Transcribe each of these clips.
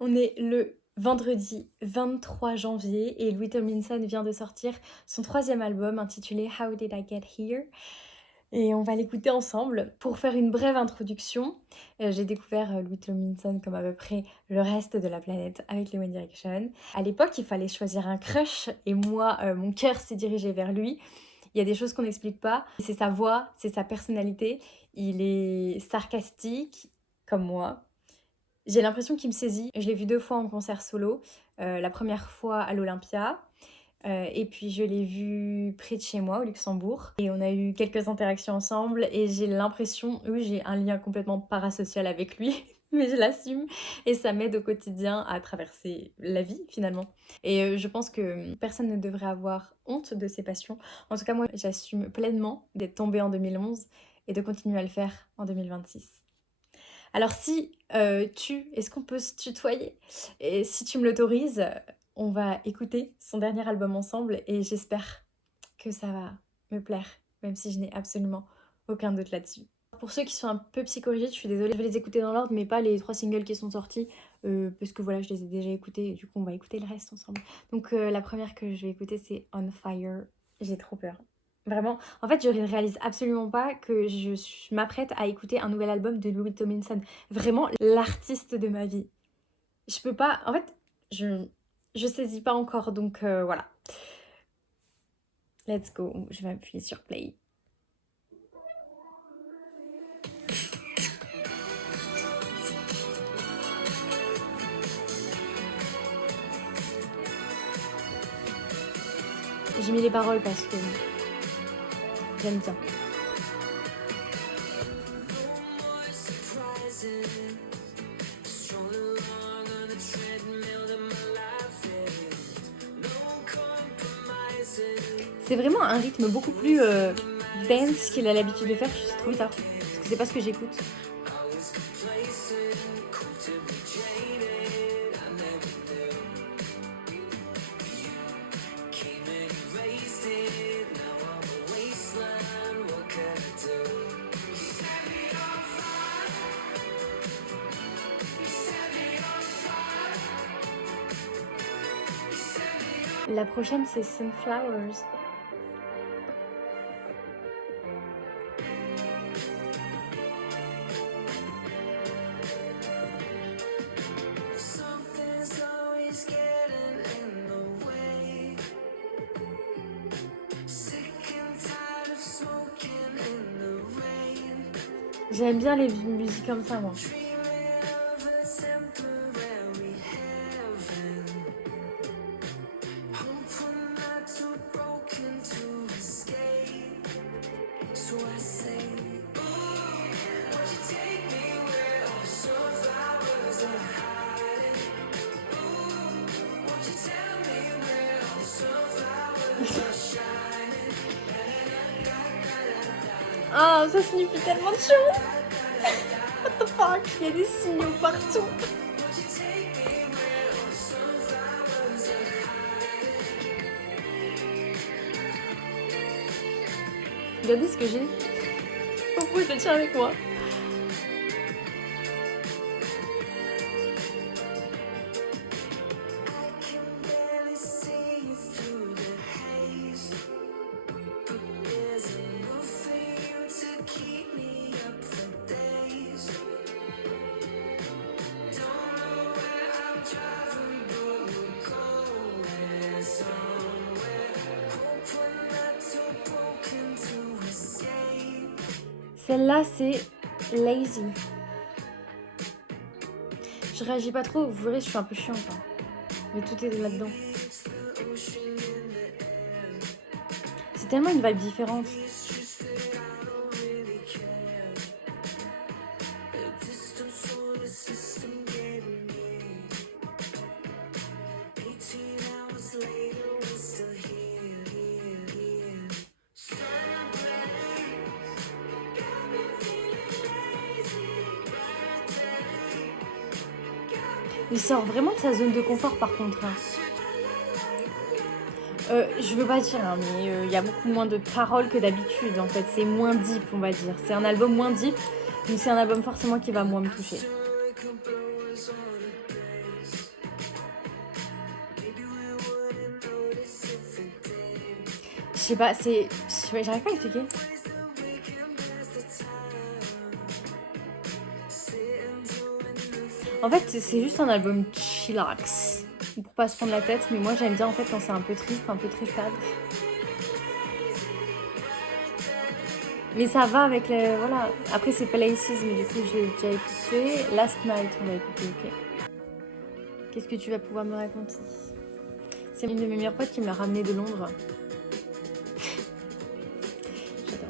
On est le vendredi 23 janvier et Louis Tomlinson vient de sortir son troisième album intitulé How Did I Get Here? Et on va l'écouter ensemble. Pour faire une brève introduction, j'ai découvert Louis Tomlinson comme à peu près le reste de la planète avec les One Direction. À l'époque, il fallait choisir un crush et moi, mon cœur s'est dirigé vers lui. Il y a des choses qu'on n'explique pas. C'est sa voix, c'est sa personnalité. Il est sarcastique, comme moi. J'ai l'impression qu'il me saisit. Je l'ai vu 2 fois en concert solo. La première fois à l'Olympia, et puis je l'ai vu près de chez moi, au Luxembourg. Et on a eu quelques interactions ensemble et j'ai l'impression, oui, j'ai un lien complètement parasocial avec lui, mais je l'assume et ça m'aide au quotidien à traverser la vie finalement. Et je pense que personne ne devrait avoir honte de ses passions. En tout cas, moi, j'assume pleinement d'être tombée en 2011 et de continuer à le faire en 2026. Alors si est-ce qu'on peut se tutoyer? Et si tu me l'autorises, on va écouter son dernier album ensemble et j'espère que ça va me plaire, même si je n'ai absolument aucun doute là-dessus. Pour ceux qui sont un peu psychorigides, je suis désolée, je vais les écouter dans l'ordre, mais pas les 3 singles qui sont sortis, parce que voilà, je les ai déjà écoutés et du coup on va écouter le reste ensemble. Donc la première que je vais écouter c'est On Fire. J'ai trop peur. Vraiment, en fait, je ne réalise absolument pas que m'apprête à écouter un nouvel album de Louis Tomlinson. Vraiment, l'artiste de ma vie. Je peux pas... En fait, je saisis pas encore, donc voilà. Let's go. Je vais appuyer sur play. J'ai mis les paroles parce que j'aime bien. C'est vraiment un rythme beaucoup plus dance qu'il a l'habitude de faire. Je suis trop bizarre. Parce que c'est pas ce que j'écoute. La prochaine, c'est Sunflowers. J'aime bien les musiques comme ça, moi. Ah, ça signifie tellement de choses. What the fuck, il y a des signaux partout. Regardez ce que j'ai. Pourquoi je le tiens avec moi? Celle-là, c'est Lazy. Je réagis pas trop, vous verrez, je suis un peu chiante. Hein. Mais tout est là-dedans. C'est tellement une vibe différente. Il sort vraiment de sa zone de confort par contre. Je veux pas dire, hein, mais il y a beaucoup moins de paroles que d'habitude en fait. C'est moins deep, on va dire. C'est un album moins deep, donc c'est un album forcément qui va moins me toucher. sais pas, j'arrive pas à expliquer. En fait, c'est juste un album chillax. Pour pas se prendre la tête, mais moi j'aime bien en fait quand c'est un peu triste, un peu très sad. Mais ça va avec les... Voilà. Après c'est Places, mais du coup j'ai déjà écouté. Last Night, on va écouter, ok. Qu'est-ce que tu vas pouvoir me raconter? C'est une de mes meilleures potes qui me l'a ramené de Londres. J'adore.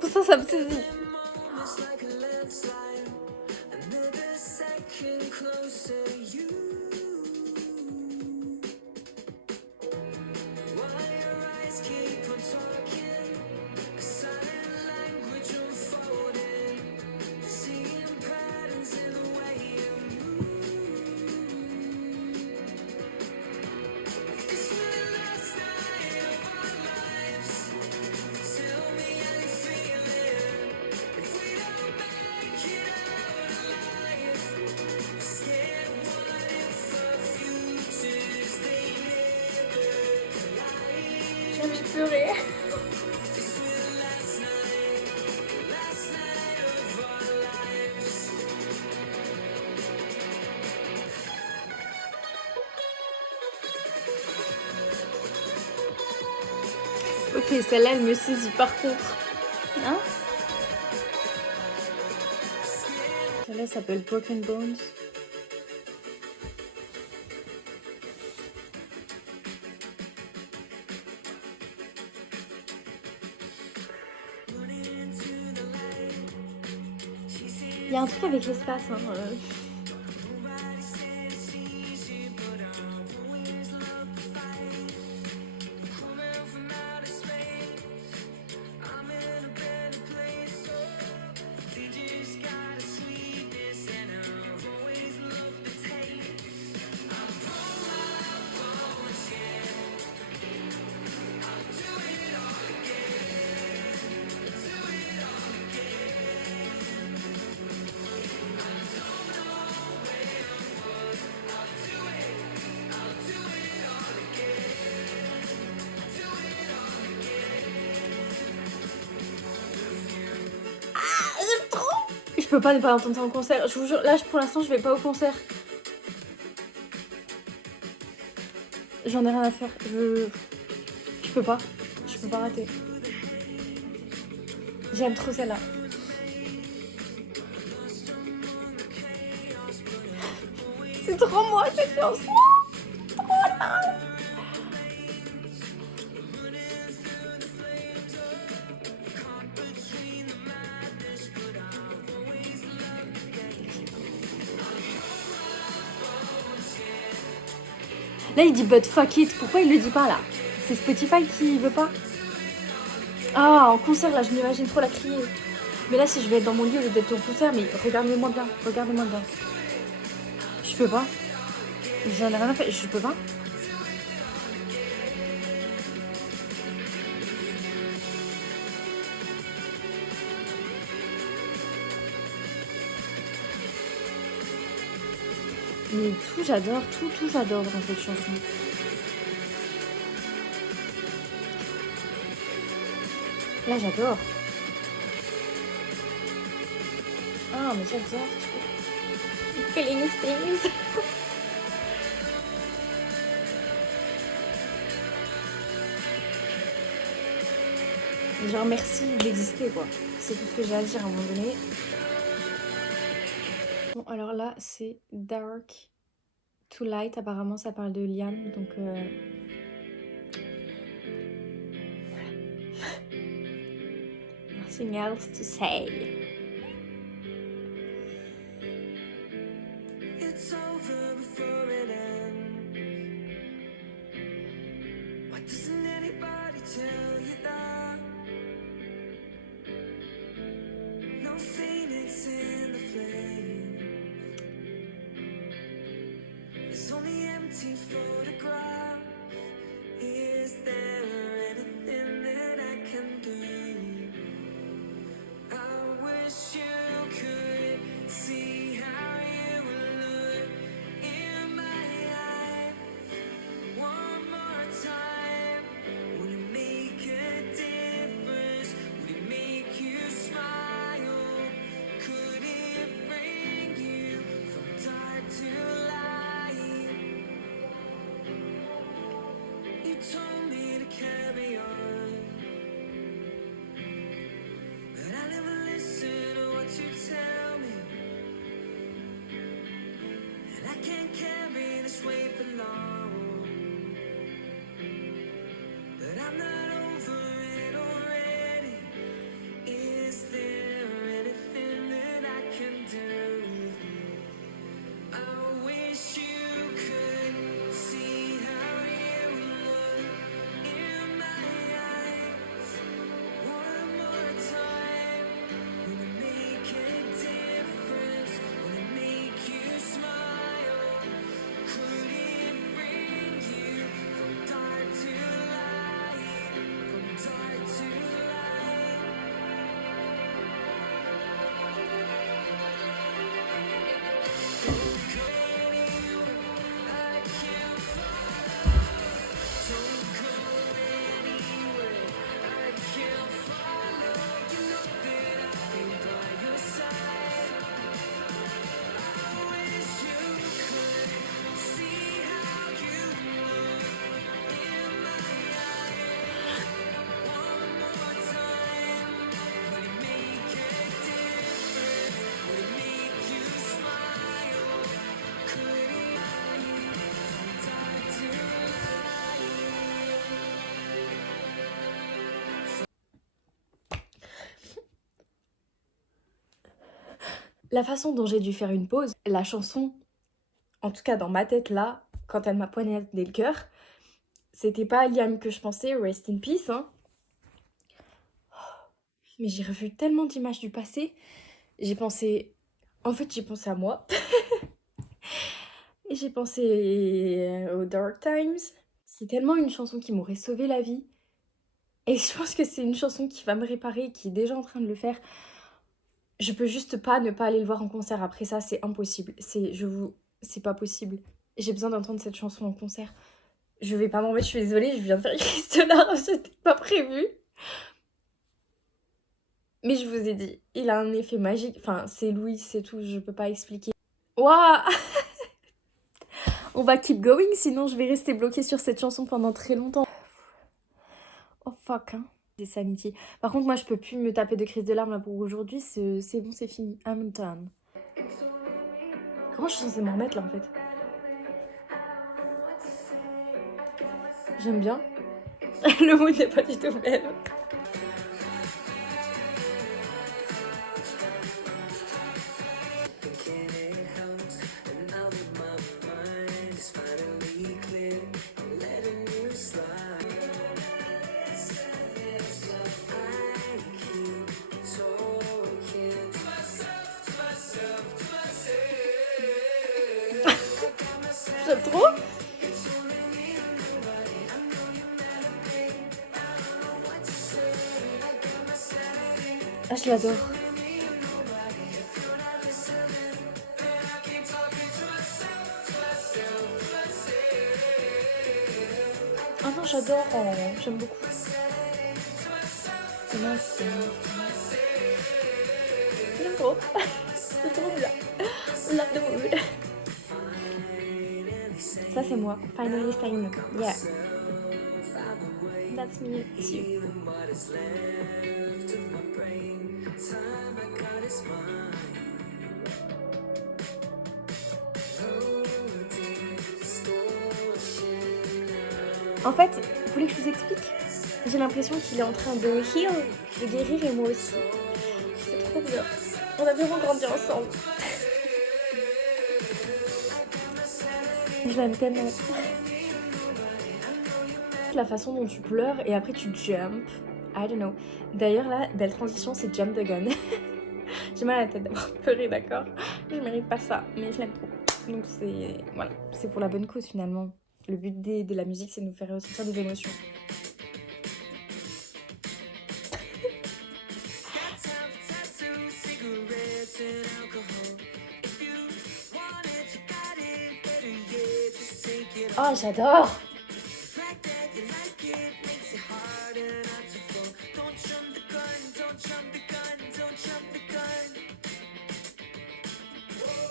Pour ça me saisit. J'ai envie de pleurer. Ok, celle-là, elle me saisit par contre. Hein? Celle-là s'appelle Broken Bones. Il y a un truc avec l'espace. Hein. Je peux pas ne pas entendre ça en concert. Je vous jure, là pour l'instant je vais pas au concert. J'en ai rien à faire. Je peux pas. Je peux pas rater. J'aime trop celle-là. C'est trop moi cette chanson. Trop là. Là il dit but fuck it. Pourquoi il le dit pas là? C'est Spotify qui veut pas? Ah, en concert là je m'imagine trop la crier. Mais là si je vais être dans mon lit au lieu d'être au concert, mais regardez-moi bien. Regardez-moi bien. Je peux pas. J'en ai rien à faire. Je peux pas. Mais tout j'adore, tout j'adore dans cette chanson. Là j'adore. Ah mais j'adore tout. Feeling things. Genre merci d'exister quoi. C'est tout ce que j'ai à dire à un moment donné. Bon alors là c'est Dark to Light, apparemment ça parle de Liam, donc nothing else to say. It's over before it ends. Why doesn't anybody tell you that? No phoenix in the flame. It's only empty photographs. Is there anything that I can do? I wish you could see how you would look in my eyes one more time. Would it make a difference? Would it make you smile? Could it bring you from dark to light? You told me to carry on, but I never listen to what you tell me. And I can't carry this weight for long. But I'm not over it already. Is there anything that I can do? I wish you could see how you look in my eyes one more time. Will it make a difference? Will it make you smile? Could it bring you from dark to light? From dark to light? Don't go anywhere, I can't follow. Don't go anywhere, I can't follow. You know that I'll be by your side. I wish you could see how you look in my eyes one more time. Would it make a difference? Would it make you smile? Could it from dark to light? La façon dont j'ai dû faire une pause, la chanson, en tout cas dans ma tête là, quand elle m'a poignardé le cœur, c'était pas à Liam que je pensais, rest in peace, hein. Mais j'ai revu tellement d'images du passé, j'ai pensé... En fait, j'ai pensé à moi. Et j'ai pensé aux Dark Times. C'est tellement une chanson qui m'aurait sauvé la vie. Et je pense que c'est une chanson qui va me réparer, qui est déjà en train de le faire. Je peux juste pas ne pas aller le voir en concert après ça, c'est impossible. C'est pas possible. J'ai besoin d'entendre cette chanson en concert. Je vais pas m'en mettre, je suis désolée, je viens de faire une crise de larmes, c'était pas prévu. Mais je vous ai dit, il a un effet magique. Enfin, c'est Louis, c'est tout, je peux pas expliquer. Waouh. On va keep going, sinon je vais rester bloquée sur cette chanson pendant très longtemps. Oh fuck, hein. C'est ça, amitié. Par contre, moi, je peux plus me taper de crise de larmes là pour aujourd'hui. C'est bon, c'est fini. I'm done. Comment je suis censée m'en remettre là en fait? J'aime bien. Le mood n'est pas du tout le même. Thinking it helps, and now that my mind is finally clear, I'm letting you slide. I keep talking to myself, to myself, to myself. J'aime trop. It's only me and nobody. I know you mad at me. I don't know what to say. I got myself thinking. Ah, je l'adore. Me and nobody. If you're not listening, then I keep talking to myself, to myself, to myself. Ah non, j'adore. Oh, j'aime beaucoup. C'est mince. J'aime trop. C'est trop bien. Love the mood. Ça, c'est moi. Finally staying. Yeah. that's me too. Even what is left of my brain, time I got is mine. Oh, distortion now. En fait, vous voulez que je vous explique? J'ai l'impression qu'il est en train de heal, de guérir et moi aussi. C'est trop bien. On a vraiment grandi ensemble. Je l'aime tellement. La façon dont tu pleures et après tu jump. I don't know. D'ailleurs là, belle transition, c'est Jump the Gun. J'ai mal à la tête d'avoir pleuré, d'accord? Je mérite pas ça, mais je l'aime trop. Donc c'est voilà, c'est pour la bonne cause finalement. Le but de la musique, c'est de nous faire ressentir des émotions. Got time for tattoos, cigarettes, and alcohol. If you want it, you got it. Better yet, just take it all. Oh, j'adore! The fact that you like it makes it harder not to fall. Don't jump the gun, don't jump the gun, don't jump the gun.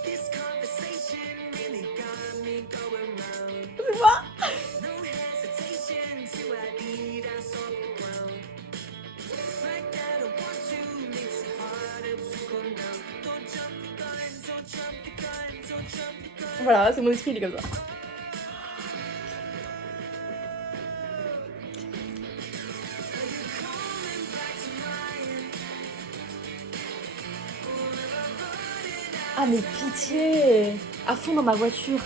This conversation really got me going round. C'est moi! No hesitation to add us all around. The fact that I want to makes it harder to come down. Don't jump the gun, don't jump the gun, don't jump the gun. Voilà, c'est mon esprit, il est comme ça. Coming back to mine. Ah mais pitié! À fond dans ma voiture.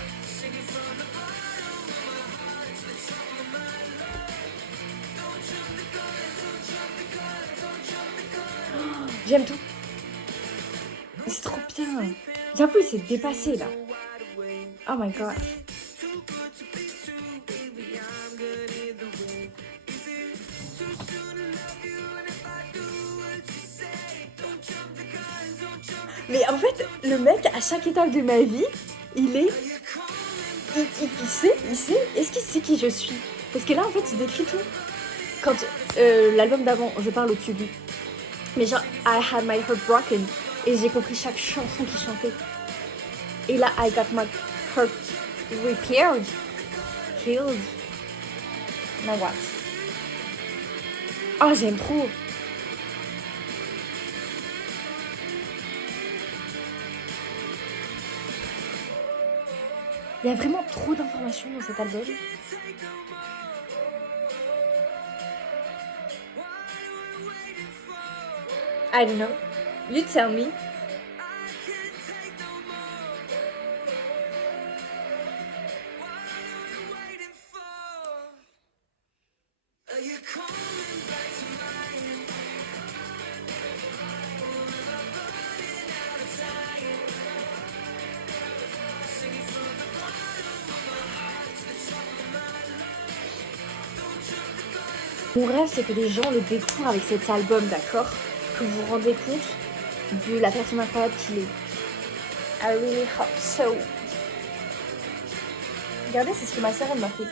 J'aime tout. C'est trop bien. J'avoue, il s'est dépassé là. Oh my god. Too good to be true, baby. I'm good either way. Is it too soon to love you? And if I do what you say, don't jump the gun, don't jump the Mais en fait, le mec, à chaque étape de ma vie, il est... Il sait, est-ce qu'il sait qui je suis? Parce que là, en fait, il décrit tout. Quand l'album d'avant, je parle au-dessus de lui. Mais genre, I had my heart broken. Et j'ai compris chaque chanson qu'il chantait. Et là, I got my heart repaired. Healed. Now what? Oh, j'aime trop. Il y a vraiment trop d'informations dans cet album. I don't know. You tell me. Mon rêve, c'est que les gens le découvrent avec cet album, d'accord? Que vous vous rendez compte de la personne incroyable qu'il est. I really hope so. Regardez, c'est ce que ma sœur elle m'a fait.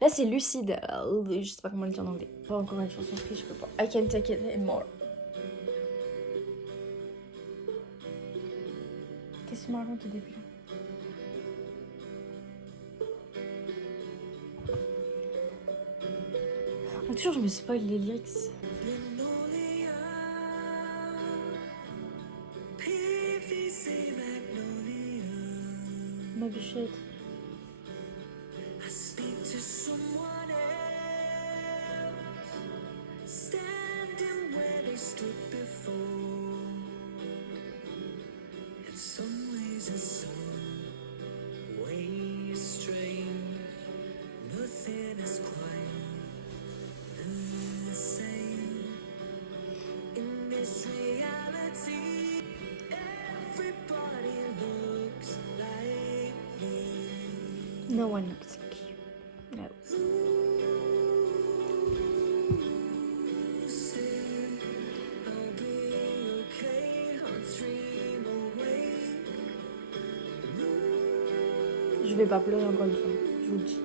Là, c'est lucide. Je sais pas comment le dire en anglais. Pas encore une chanson triste, je peux pas. I can't take it anymore. Qu'est-ce que tu m'as raconté au début? Toujours, je me spoil les lyrics. Ma bichette. I speak to someone else, standing where they stood before. In some ways and some ways strange, nothing is quite the same. In this reality, everybody looks like me. No one looks like you. No. Je vais pas pleurer encore une fois, je vous le dis.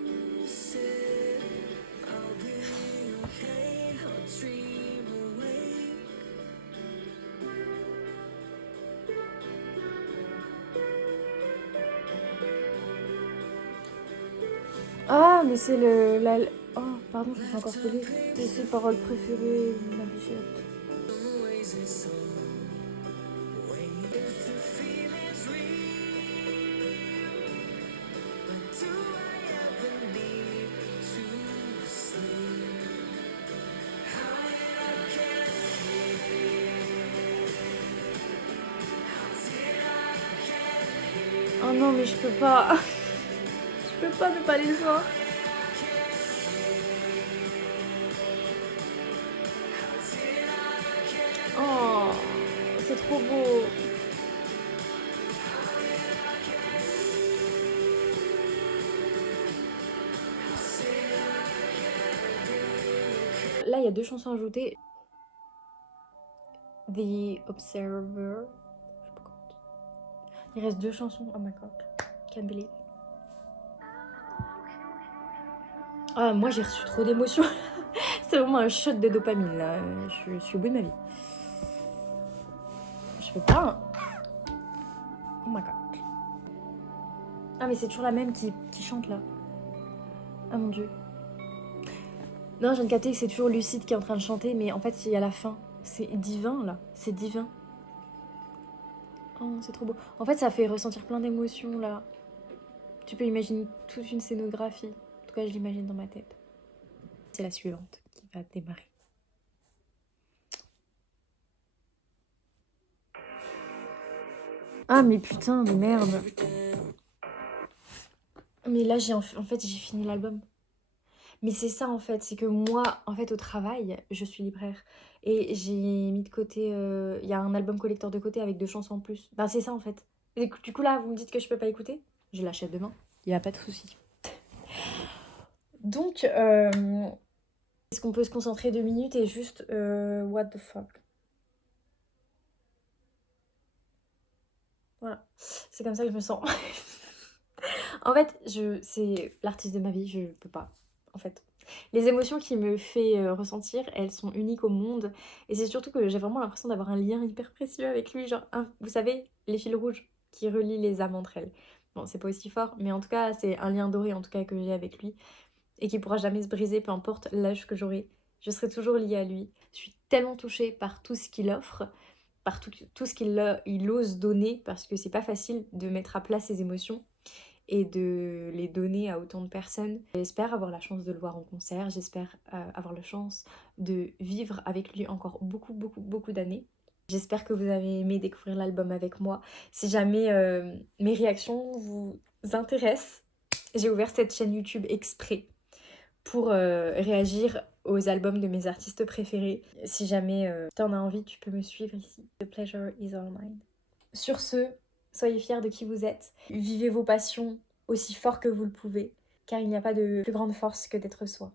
Ah, mais c'est le... Oh, pardon, je me fais encore spoiler. C'est ses paroles préférées, ma bichette. always this way. If the feeling's real, but do I ever need to sleep? How did I get here? How did I get here? Oh non, mais je peux pas. Je peux pas ne pas aller le voir. Oh, c'est trop beau. Là, il y a 2 chansons ajoutées. The Observer. Je sais pas comment on dit. Il reste 2 chansons. Oh my god. Can't believe. Ah, moi j'ai reçu trop d'émotions. C'est vraiment un shot de dopamine là. Je suis au bout de ma vie. Je peux pas. Hein. Oh my god. Ah, mais c'est toujours la même qui chante là. Ah mon dieu. Non, je viens de capter que c'est toujours Lucide qui est en train de chanter, mais en fait, il y a la fin. C'est divin là. C'est divin. Oh, c'est trop beau. En fait, ça fait ressentir plein d'émotions là. Tu peux imaginer toute une scénographie. En tout cas, je l'imagine dans ma tête. C'est la suivante qui va démarrer. Ah, mais putain de merde. Mais là, en fait, j'ai fini l'album. Mais c'est ça, en fait. C'est que moi, en fait, au travail, je suis libraire. Et j'ai mis de côté... Il y a un album collector de côté avec 2 chansons en plus. Ben, c'est ça, en fait. Et du coup, là, vous me dites que je peux pas écouter. Je l'achète demain. Il n'y a pas de souci. Donc, est-ce qu'on peut se concentrer 2 minutes et juste... what the fuck. Voilà. C'est comme ça que je me sens. En fait, c'est l'artiste de ma vie, je peux pas. En fait, les émotions qu'il me fait ressentir, elles sont uniques au monde. Et c'est surtout que j'ai vraiment l'impression d'avoir un lien hyper précieux avec lui. Genre, vous savez, les fils rouges qui relient les âmes entre elles. Bon, c'est pas aussi fort, mais en tout cas, c'est un lien doré en tout cas que j'ai avec lui. Et qui pourra jamais se briser, peu importe l'âge que j'aurai. Je serai toujours liée à lui. Je suis tellement touchée par tout ce qu'il offre, par tout ce il ose donner, parce que c'est pas facile de mettre à plat ses émotions et de les donner à autant de personnes. J'espère avoir la chance de le voir en concert, j'espère avoir la chance de vivre avec lui encore beaucoup, beaucoup, beaucoup d'années. J'espère que vous avez aimé découvrir l'album avec moi. Si jamais mes réactions vous intéressent, j'ai ouvert cette chaîne YouTube exprès pour réagir aux albums de mes artistes préférés. Si jamais t'en as envie, tu peux me suivre ici. The pleasure is all mine. Sur ce, soyez fiers de qui vous êtes. Vivez vos passions aussi fort que vous le pouvez, car il n'y a pas de plus grande force que d'être soi.